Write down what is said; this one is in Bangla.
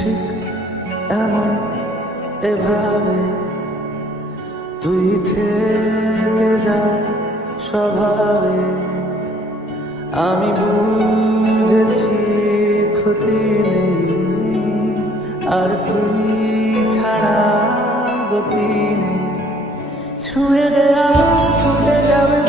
ঠিক এমন এভাবে তুই থেকে যা স্বভাবে। আমি বুঝেছি ক্ষতি নেই, আর তুই ছাড়া গতি নেই। ছুঁয়ে দেয়া ফুটে যাবে